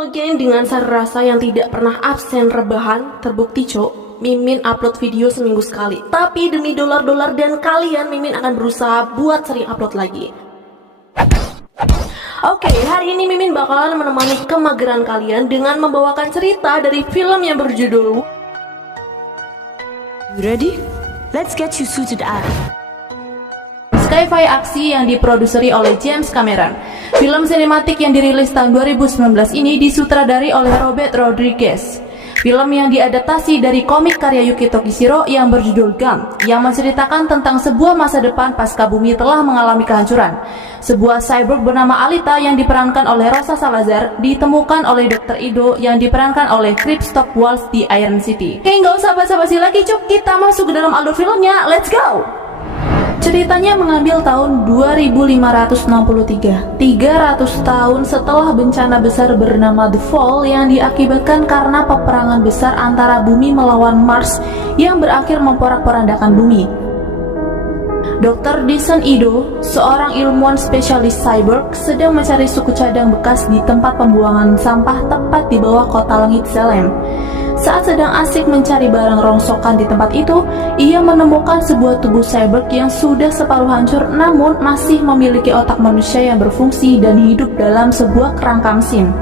Hello geng, dengan rasa yang tidak pernah absen rebahan, terbukti cok, Mimin upload video seminggu sekali. Tapi demi dolar-dolar dan kalian, Mimin akan berusaha buat sering upload lagi. Oke, hari ini Mimin bakalan menemani kemageran kalian dengan membawakan cerita dari film yang berjudul You ready? Let's get you suited up. Sci-fi aksi yang diproduseri oleh James Cameron. Film sinematik yang dirilis tahun 2019 ini disutradari oleh Robert Rodriguez. Film yang diadaptasi dari komik karya Yuki Tokishiro yang berjudul Gun, yang menceritakan tentang sebuah masa depan pasca bumi telah mengalami kehancuran. Sebuah cyborg bernama Alita yang diperankan oleh Rosa Salazar ditemukan oleh Dr. Ido yang diperankan oleh Kristoff Waltz di Iron City. Oke, nggak usah basa-basi lagi cuk, kita masuk ke dalam alur filmnya, let's go! Ceritanya mengambil tahun 2563, 300 tahun setelah bencana besar bernama The Fall yang diakibatkan karena peperangan besar antara bumi melawan Mars yang berakhir memporak-porandakan bumi. Dr. Dyson Ido, seorang ilmuwan spesialis cyborg, sedang mencari suku cadang bekas di tempat pembuangan sampah tepat di bawah kota langit Salem. Saat sedang asik mencari barang rongsokan di tempat itu, ia menemukan sebuah tubuh cyborg yang sudah separuh hancur namun masih memiliki otak manusia yang berfungsi dan hidup dalam sebuah kerangka mesin.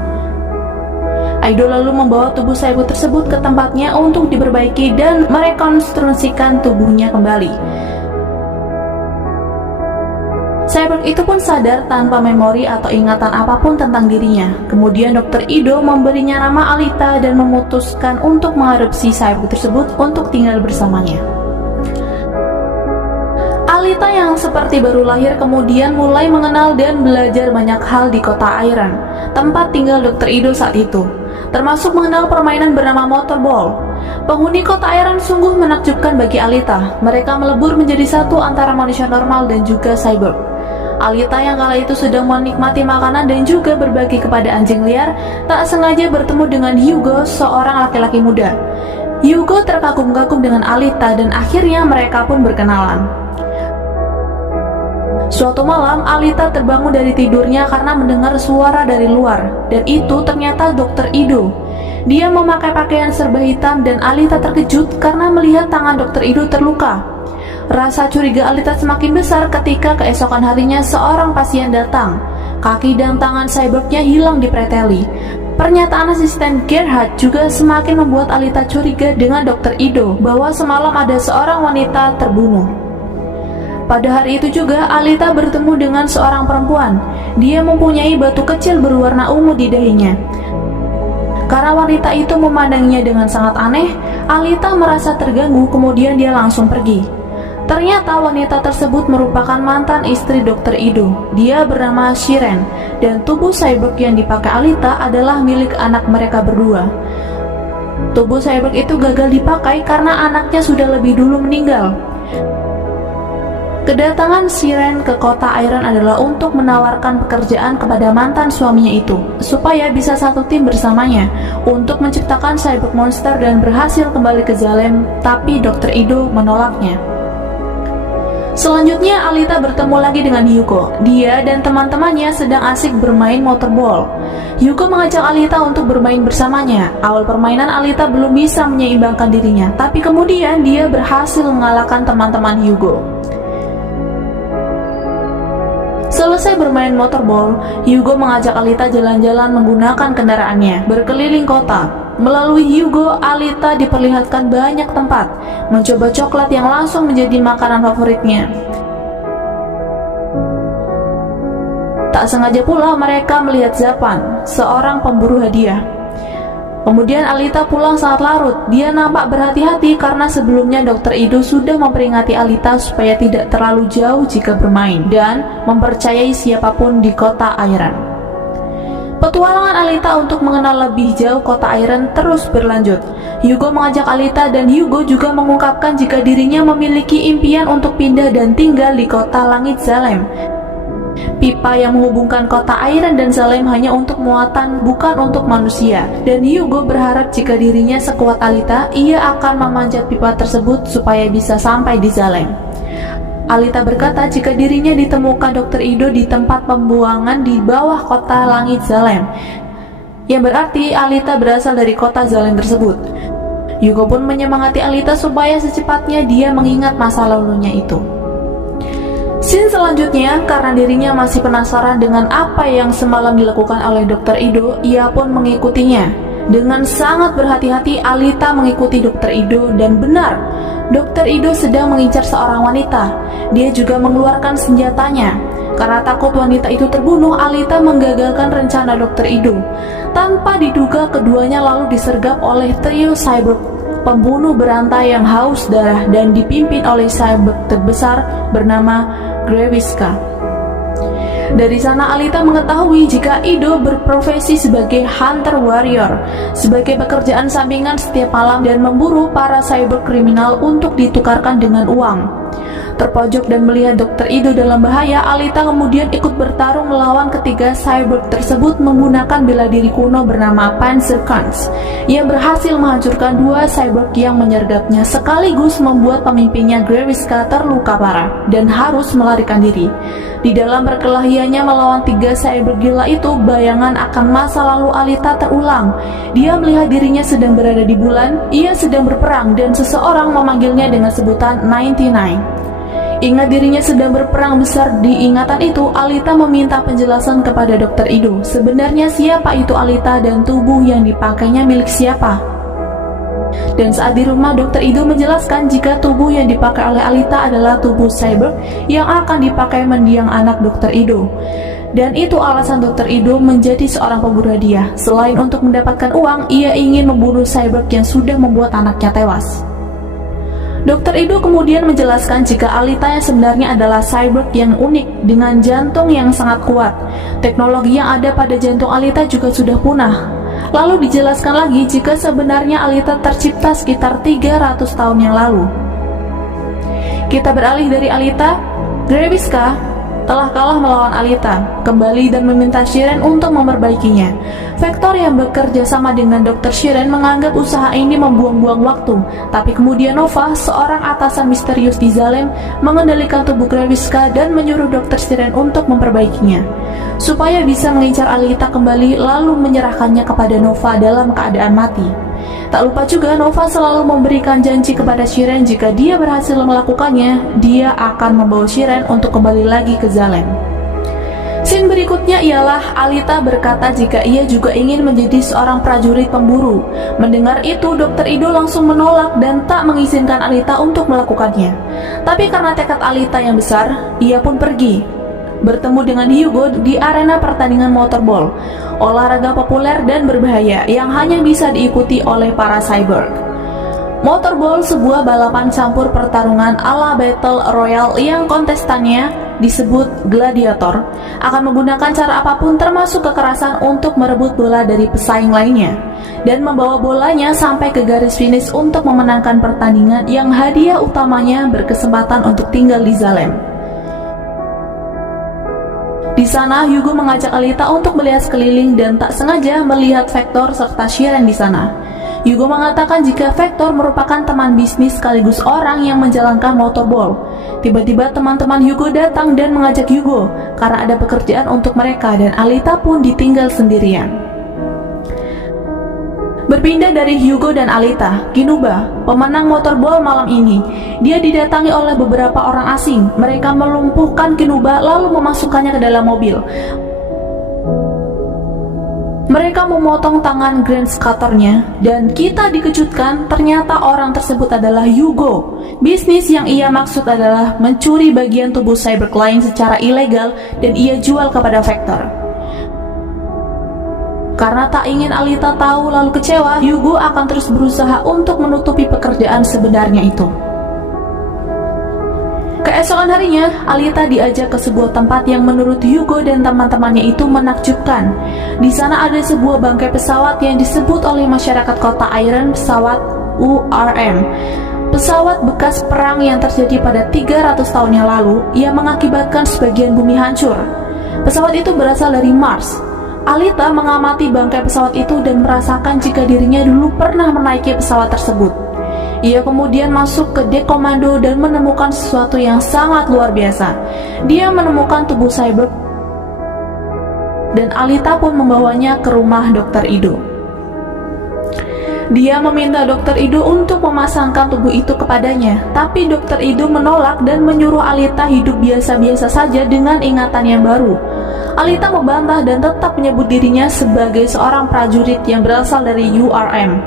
Aido lalu membawa tubuh cyborg tersebut ke tempatnya untuk diperbaiki dan merekonstruksikan tubuhnya kembali. Cyborg itu pun sadar tanpa memori atau ingatan apapun tentang dirinya. Kemudian Dr. Ido memberinya nama Alita dan memutuskan untuk mengadopsi cyborg tersebut untuk tinggal bersamanya. Alita yang seperti baru lahir kemudian mulai mengenal dan belajar banyak hal di kota Iron, tempat tinggal Dr. Ido saat itu, termasuk mengenal permainan bernama motorball. Penghuni kota Iron sungguh menakjubkan bagi Alita. Mereka melebur menjadi satu antara manusia normal dan juga cyborg. Alita yang kala itu sedang menikmati makanan dan juga berbagi kepada anjing liar, tak sengaja bertemu dengan Hugo, seorang laki-laki muda. Hugo terkagum-kagum dengan Alita dan akhirnya mereka pun berkenalan. Suatu malam, Alita terbangun dari tidurnya karena mendengar suara dari luar, dan itu ternyata Dr. Ido. Dia memakai pakaian serba hitam dan Alita terkejut karena melihat tangan Dr. Ido terluka. Rasa curiga Alita semakin besar ketika keesokan harinya seorang pasien datang. Kaki dan tangan cyborgnya hilang dipreteli. Pernyataan asisten Gerhard juga semakin membuat Alita curiga dengan Dr. Ido bahwa semalam ada seorang wanita terbunuh. Pada hari itu juga Alita bertemu dengan seorang perempuan. Dia mempunyai batu kecil berwarna ungu di dahinya. Karena wanita itu memandangnya dengan sangat aneh, Alita merasa terganggu, kemudian dia langsung pergi. Ternyata wanita tersebut merupakan mantan istri Dr. Ido. Dia bernama Shiren, dan tubuh cyborg yang dipakai Alita adalah milik anak mereka berdua. Tubuh cyborg itu gagal dipakai karena anaknya sudah lebih dulu meninggal. Kedatangan Shiren ke kota Iron adalah untuk menawarkan pekerjaan kepada mantan suaminya itu, supaya bisa satu tim bersamanya untuk menciptakan cyborg monster dan berhasil kembali ke Salem, tapi Dr. Ido menolaknya. Selanjutnya, Alita bertemu lagi dengan Hugo. Dia dan teman-temannya sedang asik bermain motorball. Hugo mengajak Alita untuk bermain bersamanya. Awal permainan Alita belum bisa menyeimbangkan dirinya, tapi kemudian dia berhasil mengalahkan teman-teman Hugo. Selesai bermain motorball, Hugo mengajak Alita jalan-jalan menggunakan kendaraannya, berkeliling kota. Melalui Hugo, Alita diperlihatkan banyak tempat, mencoba coklat yang langsung menjadi makanan favoritnya. Tak sengaja pula mereka melihat Zapan, seorang pemburu hadiah. Kemudian Alita pulang saat larut. Dia nampak berhati-hati karena sebelumnya Dr. Ido sudah memperingati Alita supaya tidak terlalu jauh jika bermain dan mempercayai siapapun di kota Iron. Petualangan Alita untuk mengenal lebih jauh kota Iron terus berlanjut. Hugo mengajak Alita dan Hugo juga mengungkapkan jika dirinya memiliki impian untuk pindah dan tinggal di kota langit Salem. Pipa yang menghubungkan kota Iron dan Salem hanya untuk muatan, bukan untuk manusia. Dan Hugo berharap jika dirinya sekuat Alita, ia akan memanjat pipa tersebut supaya bisa sampai di Salem. Alita berkata jika dirinya ditemukan Dr. Ido di tempat pembuangan di bawah kota langit Salem. yang berarti Alita berasal dari kota Zalem tersebut. Hugo pun menyemangati Alita supaya secepatnya dia mengingat masa lalunya itu. Scene selanjutnya, karena dirinya masih penasaran dengan apa yang semalam dilakukan oleh Dr. Ido, ia pun mengikutinya. Dengan sangat berhati-hati, Alita mengikuti Dr. Ido dan benar, Dr. Ido sedang mengincar seorang wanita. Dia juga mengeluarkan senjatanya. Karena takut wanita itu terbunuh, Alita menggagalkan rencana Dr. Ido. Tanpa diduga, keduanya lalu disergap oleh trio cyborg pembunuh berantai yang haus darah dan dipimpin oleh cyborg terbesar bernama Greviska. Dari sana Alita mengetahui jika Ido berprofesi sebagai hunter warrior, sebagai pekerjaan sampingan setiap malam dan memburu para cyber kriminal untuk ditukarkan dengan uang. Terpojok dan melihat Dr. Ido dalam bahaya, Alita kemudian ikut bertarung melawan ketiga cyborg tersebut menggunakan bela diri kuno bernama Panzerkampf yang berhasil menghancurkan dua cyborg yang menyergapnya sekaligus membuat pemimpinnya Greviska terluka parah dan harus melarikan diri. Di dalam perkelahiannya melawan tiga cyborg gila itu, bayangan akan masa lalu Alita terulang. Dia melihat dirinya sedang berada di bulan, ia sedang berperang dan seseorang memanggilnya dengan sebutan 99. Ingat dirinya sedang berperang besar di ingatan itu, Alita meminta penjelasan kepada Dr. Ido. Sebenarnya siapa itu Alita dan tubuh yang dipakainya milik siapa? Dan saat di rumah, Dr. Ido menjelaskan jika tubuh yang dipakai oleh Alita adalah tubuh cyborg yang akan dipakai mendiang anak Dr. Ido. Dan itu alasan Dr. Ido menjadi seorang pemburu hadiah. Selain untuk mendapatkan uang, ia ingin membunuh cyborg yang sudah membuat anaknya tewas. Dr. Ido kemudian menjelaskan jika Alita yang sebenarnya adalah cyborg yang unik dengan jantung yang sangat kuat. Teknologi yang ada pada jantung Alita juga sudah punah. Lalu dijelaskan lagi jika sebenarnya Alita tercipta sekitar 300 tahun yang lalu. Kita beralih dari Alita, Greviska telah kalah melawan Alita, kembali dan meminta Shiren untuk memperbaikinya. Vector yang bekerja sama dengan Dr. Shiren menganggap usaha ini membuang-buang waktu, tapi kemudian Nova, seorang atasan misterius di Zalem, mengendalikan tubuh Greviska dan menyuruh Dr. Shiren untuk memperbaikinya, supaya bisa mengincar Alita kembali lalu menyerahkannya kepada Nova dalam keadaan mati. Tak lupa juga Nova selalu memberikan janji kepada Shiren jika dia berhasil melakukannya, dia akan membawa Shiren untuk kembali lagi ke Zalem. Scene berikutnya ialah Alita berkata jika ia juga ingin menjadi seorang prajurit pemburu. Mendengar itu, Dr. Ido langsung menolak dan tak mengizinkan Alita untuk melakukannya. Tapi karena tekad Alita yang besar, ia pun pergi, bertemu dengan Hugo di arena pertandingan motorball, olahraga populer dan berbahaya yang hanya bisa diikuti oleh para cyborg. Motorball sebuah balapan campur pertarungan ala Battle Royale yang kontestannya disebut gladiator, akan menggunakan cara apapun termasuk kekerasan untuk merebut bola dari pesaing lainnya dan membawa bolanya sampai ke garis finish untuk memenangkan pertandingan yang hadiah utamanya berkesempatan untuk tinggal di Zalem. Di sana, Hugo mengajak Alita untuk melihat sekeliling dan tak sengaja melihat Vector serta Shiren di sana. Hugo mengatakan jika Vector merupakan teman bisnis sekaligus orang yang menjalankan motorball. Tiba-tiba teman-teman Hugo datang dan mengajak Hugo karena ada pekerjaan untuk mereka dan Alita pun ditinggal sendirian. Berpindah dari Hugo dan Alita, Kinuba, pemenang motorball malam ini, dia didatangi oleh beberapa orang asing. Mereka melumpuhkan Kinuba lalu memasukkannya ke dalam mobil. Mereka memotong tangan Grand Scatternya dan kita dikejutkan ternyata orang tersebut adalah Hugo. Bisnis yang ia maksud adalah mencuri bagian tubuh cyborg lain secara ilegal dan ia jual kepada Vector. Karena tak ingin Alita tahu lalu kecewa, Hugo akan terus berusaha untuk menutupi pekerjaan sebenarnya itu. Keesokan harinya, Alita diajak ke sebuah tempat yang menurut Hugo dan teman-temannya itu menakjubkan. Di sana ada sebuah bangkai pesawat yang disebut oleh masyarakat kota Iron pesawat URM. Pesawat bekas perang yang terjadi pada 300 tahun yang lalu yang mengakibatkan sebagian bumi hancur. Pesawat itu berasal dari Mars. Alita mengamati bangkai pesawat itu dan merasakan jika dirinya dulu pernah menaiki pesawat tersebut. Ia kemudian masuk ke dek komando dan menemukan sesuatu yang sangat luar biasa. Dia menemukan tubuh cyborg dan Alita pun membawanya ke rumah Dr. Ido. Dia meminta Dr. Ido untuk memasangkan tubuh itu kepadanya, tapi Dr. Ido menolak dan menyuruh Alita hidup biasa-biasa saja dengan ingatan yang baru. Alita membantah dan tetap menyebut dirinya sebagai seorang prajurit yang berasal dari URM.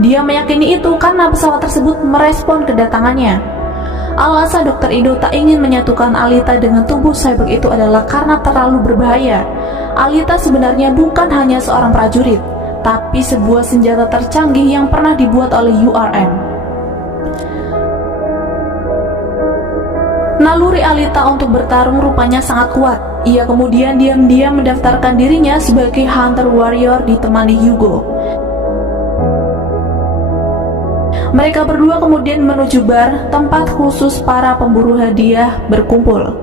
Dia meyakini itu karena pesawat tersebut merespon kedatangannya. Alasan Dr. Ido tak ingin menyatukan Alita dengan tubuh cyborg itu adalah karena terlalu berbahaya. Alita sebenarnya bukan hanya seorang prajurit, tapi sebuah senjata tercanggih yang pernah dibuat oleh URM. Naluri Alita untuk bertarung rupanya sangat kuat. Ia kemudian diam-diam mendaftarkan dirinya sebagai Hunter Warrior ditemani Hugo. Mereka berdua kemudian menuju bar, tempat khusus para pemburu hadiah berkumpul.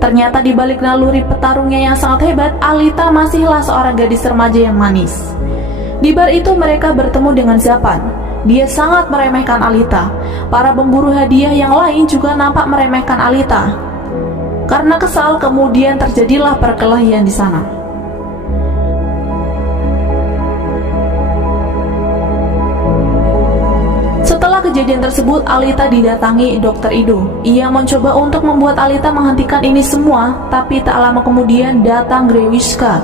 Ternyata di balik naluri petarungnya yang sangat hebat, Alita masihlah seorang gadis remaja yang manis. Di bar itu mereka bertemu dengan Zapan. Dia sangat meremehkan Alita. Para pemburu hadiah yang lain juga nampak meremehkan Alita. Karena kesal, kemudian terjadilah perkelahian di sana. Setelah kejadian tersebut, Alita didatangi Dr. Ido. Ia mencoba untuk membuat Alita menghentikan ini semua, tapi tak lama kemudian datang Grewishka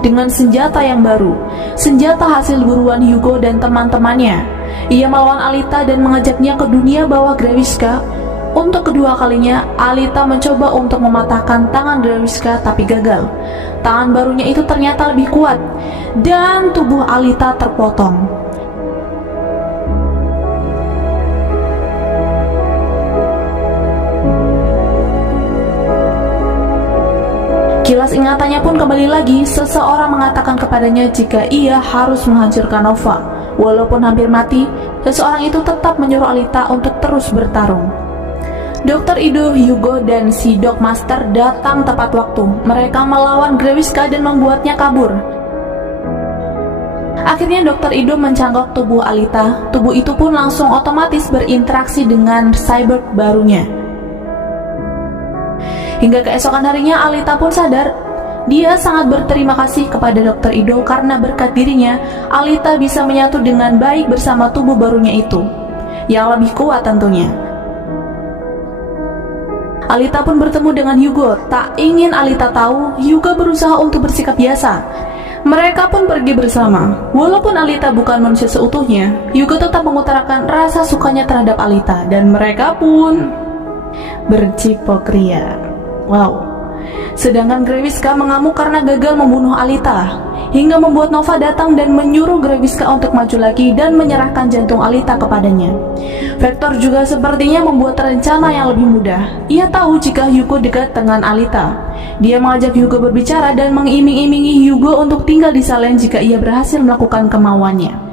dengan senjata yang baru, senjata hasil buruan Hugo dan teman-temannya. Ia melawan Alita dan mengajaknya ke dunia bawah Grewishka. Untuk kedua kalinya, Alita mencoba untuk mematahkan tangan Grewishka tapi gagal. Tangan barunya itu ternyata lebih kuat, dan tubuh Alita terpotong. Kilas ingatannya pun kembali lagi. Seseorang mengatakan kepadanya jika ia harus menghancurkan Nova. Walaupun hampir mati, seseorang itu tetap menyuruh Alita untuk terus bertarung. Dr. Ido, Hugo, dan si Dog Master datang tepat waktu. Mereka melawan Grewishka dan membuatnya kabur. Akhirnya Dr. Ido mencanggok tubuh Alita. Tubuh itu pun langsung otomatis berinteraksi dengan cyborg barunya. Hingga keesokan harinya Alita pun sadar. Dia sangat berterima kasih kepada Dr. Ido karena berkat dirinya, Alita bisa menyatu dengan baik bersama tubuh barunya itu, yang lebih kuat tentunya. Alita pun bertemu dengan Hugo. Tak ingin Alita tahu, Hugo berusaha untuk bersikap biasa. Mereka pun pergi bersama. Walaupun Alita bukan manusia seutuhnya, Hugo tetap mengutarakan rasa sukanya terhadap Alita, dan mereka pun bercipokria. Wow. Sedangkan Grewishka mengamuk karena gagal membunuh Alita, hingga membuat Nova datang dan menyuruh Grewishka untuk maju lagi dan menyerahkan jantung Alita kepadanya. Vector juga sepertinya membuat rencana yang lebih mudah. Ia tahu jika Hugo dekat dengan Alita. Dia mengajak Hugo berbicara dan mengiming-imingi Hugo untuk tinggal di Salem jika ia berhasil melakukan kemauannya.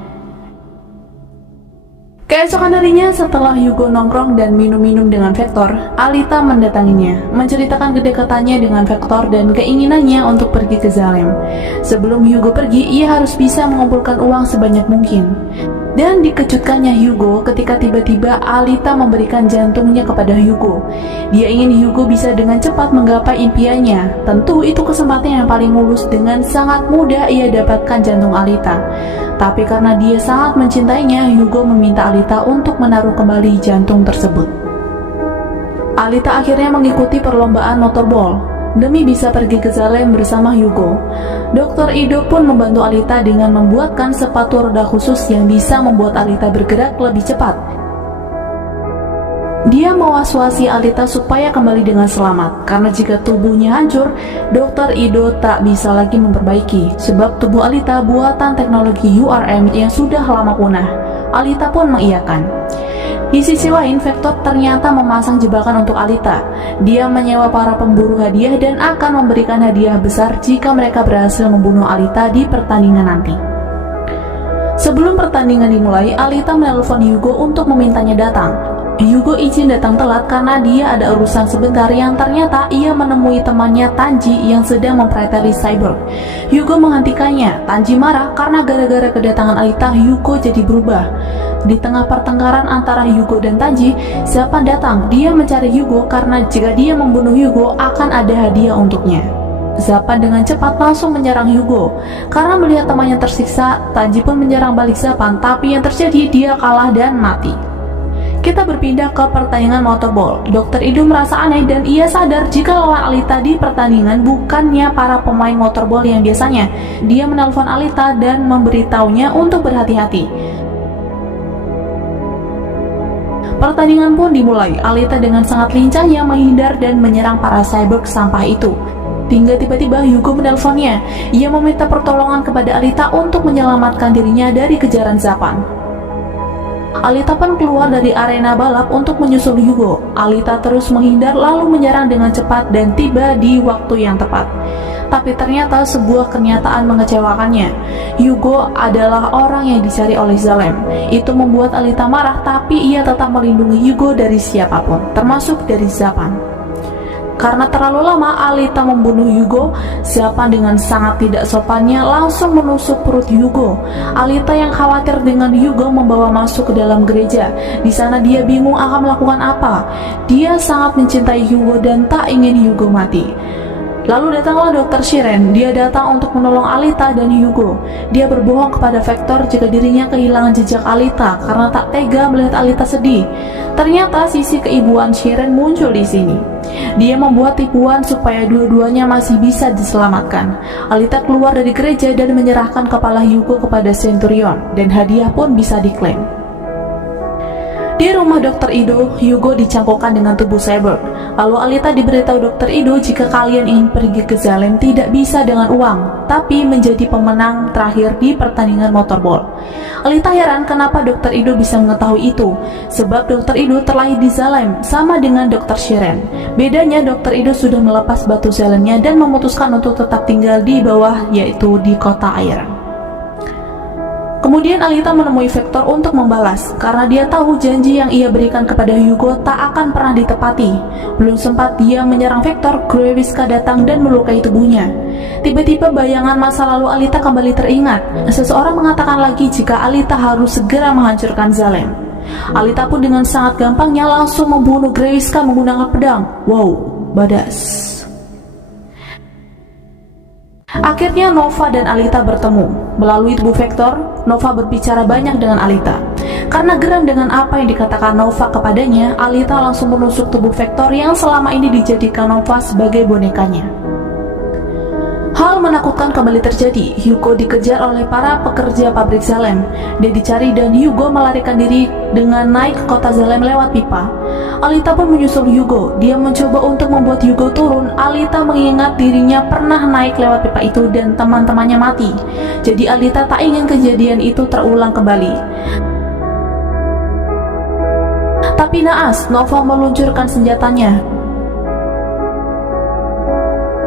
Keesokan harinya, setelah Hugo nongkrong dan minum-minum dengan Vector, Alita mendatanginya, menceritakan kedekatannya dengan Vector dan keinginannya untuk pergi ke Salem. Sebelum Hugo pergi, ia harus bisa mengumpulkan uang sebanyak mungkin. Dan dikejutkannya Hugo ketika tiba-tiba Alita memberikan jantungnya kepada Hugo. Dia ingin Hugo bisa dengan cepat menggapai impiannya. Tentu itu kesempatan yang paling mulus, dengan sangat mudah ia dapatkan jantung Alita. Tapi karena dia sangat mencintainya, Hugo meminta Alita untuk menaruh kembali jantung tersebut. Alita akhirnya mengikuti perlombaan motorball demi bisa pergi ke Salem bersama Hugo. Dr. Ido pun membantu Alita dengan membuatkan sepatu roda khusus yang bisa membuat Alita bergerak lebih cepat. Dia mewas-wasi Alita supaya kembali dengan selamat, karena jika tubuhnya hancur, Dr. Ido tak bisa lagi memperbaiki, sebab tubuh Alita buatan teknologi URM yang sudah lama punah. Alita pun mengiyakan. Di sisi lain, Vector ternyata memasang jebakan untuk Alita. Dia menyewa para pemburu hadiah dan akan memberikan hadiah besar jika mereka berhasil membunuh Alita di pertandingan nanti. Sebelum pertandingan dimulai, Alita menelpon Hugo untuk memintanya datang. Hugo izin datang telat karena dia ada urusan sebentar, yang ternyata ia menemui temannya Tanji yang sedang mempreteli cyborg. Hugo menghentikannya. Tanji marah karena gara-gara kedatangan Alita, Hugo jadi berubah. Di tengah pertengkaran antara Hugo dan Tanji, Zapan datang. Dia mencari Hugo karena jika dia membunuh Hugo akan ada hadiah untuknya. Zapan dengan cepat langsung menyerang Hugo. Karena melihat temannya tersiksa, Tanji pun menyerang balik Zapan, tapi yang terjadi dia kalah dan mati. Kita berpindah ke pertandingan motorball. Dr. Ido merasa aneh dan ia sadar jika lawan Alita di pertandingan bukannya para pemain motorball yang biasanya. Dia menelpon Alita dan memberitahunya untuk berhati-hati. Pertandingan pun dimulai. Alita dengan sangat lincahnya menghindar dan menyerang para cyborg sampah itu. Hingga tiba-tiba Hugo menelponnya. Ia meminta pertolongan kepada Alita untuk menyelamatkan dirinya dari kejaran Zapan. Alita pun keluar dari arena balap untuk menyusul Hugo. Alita terus menghindar lalu menyerang dengan cepat dan tiba di waktu yang tepat. Tapi ternyata sebuah kenyataan mengecewakannya. Hugo adalah orang yang dicari oleh Zalem. Itu membuat Alita marah, tapi ia tetap melindungi Hugo dari siapapun, termasuk dari Zapan. Karena terlalu lama Alita membunuh Hugo, Zapan dengan sangat tidak sopannya langsung menusuk perut Hugo. Alita yang khawatir dengan Hugo membawa masuk ke dalam gereja. Di sana dia bingung akan melakukan apa. Dia sangat mencintai Hugo dan tak ingin Hugo mati. Lalu datanglah Dr. Shiren. Dia datang untuk menolong Alita dan Hugo. Dia berbohong kepada Vector jika dirinya kehilangan jejak Alita karena tak tega melihat Alita sedih. Ternyata sisi keibuan Shiren muncul di sini. Dia membuat tipuan supaya dua-duanya masih bisa diselamatkan. Alita keluar dari gereja dan menyerahkan kepala Hugo kepada Centurion, dan hadiah pun bisa diklaim. Di rumah Dr. Ido, Hugo dicangkokkan dengan tubuh cyborg. Lalu Alita diberitahu Dr. Ido jika kalian ingin pergi ke Zalem tidak bisa dengan uang, tapi menjadi pemenang terakhir di pertandingan motorball. Alita heran kenapa Dr. Ido bisa mengetahui itu, sebab Dr. Ido terlahir di Zalem, sama dengan Dr. Shiren. Bedanya Dr. Ido sudah melepas batu Zalemnya dan memutuskan untuk tetap tinggal di bawah, yaitu di kota air. Kemudian Alita menemui Vector untuk membalas, karena dia tahu janji yang ia berikan kepada Hugo tak akan pernah ditepati. Belum sempat dia menyerang Vector, Gruewiska datang dan melukai tubuhnya. Tiba-tiba bayangan masa lalu Alita kembali teringat. Seseorang mengatakan lagi jika Alita harus segera menghancurkan Zalem. Alita pun dengan sangat gampangnya langsung membunuh Gruewiska menggunakan pedang. Wow, badass. Akhirnya Nova dan Alita bertemu. Melalui tubuh Vector, Nova berbicara banyak dengan Alita. Karena geram dengan apa yang dikatakan Nova kepadanya, Alita langsung menusuk tubuh Vector yang selama ini dijadikan Nova sebagai bonekanya. Hal menakutkan kembali terjadi. Hugo dikejar oleh para pekerja pabrik Zalem. Dia dicari dan Hugo melarikan diri dengan naik ke kota Zalem lewat pipa. Alita pun menyusul Hugo. Dia mencoba untuk membuat Hugo turun. Alita mengingat dirinya pernah naik lewat pipa itu dan teman-temannya mati. Jadi Alita tak ingin kejadian itu terulang kembali. Tapi naas, Nova meluncurkan senjatanya.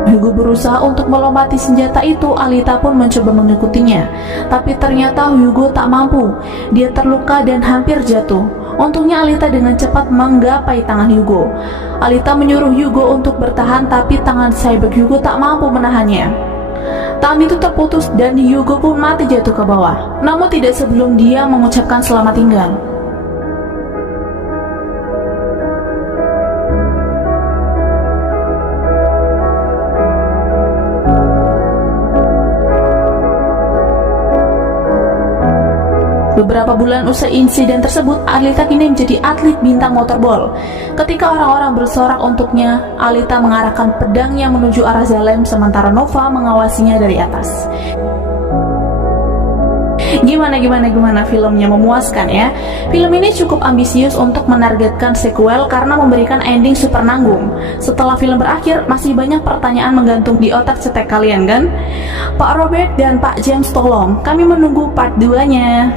Hugo berusaha untuk melompati senjata itu. Alita pun mencoba mengikutinya, tapi ternyata Hugo tak mampu. Dia terluka dan hampir jatuh. Untungnya Alita dengan cepat menggapai tangan Hugo. Alita menyuruh Hugo untuk bertahan, tapi tangan cyborg Hugo tak mampu menahannya. Tangan itu terputus dan Hugo pun mati jatuh ke bawah. Namun tidak sebelum dia mengucapkan selamat tinggal. Beberapa bulan usai insiden tersebut, Alita kini menjadi atlet bintang motorball. Ketika orang-orang bersorak untuknya, Alita mengarahkan pedangnya menuju arah Zalem, sementara Nova mengawasinya dari atas. Gimana filmnya, memuaskan ya. Film ini cukup ambisius untuk menargetkan sequel karena memberikan ending super nanggung. Setelah film berakhir, masih banyak pertanyaan menggantung di otak cetek kalian kan? Pak Robert dan Pak James tolong, kami menunggu part 2-nya.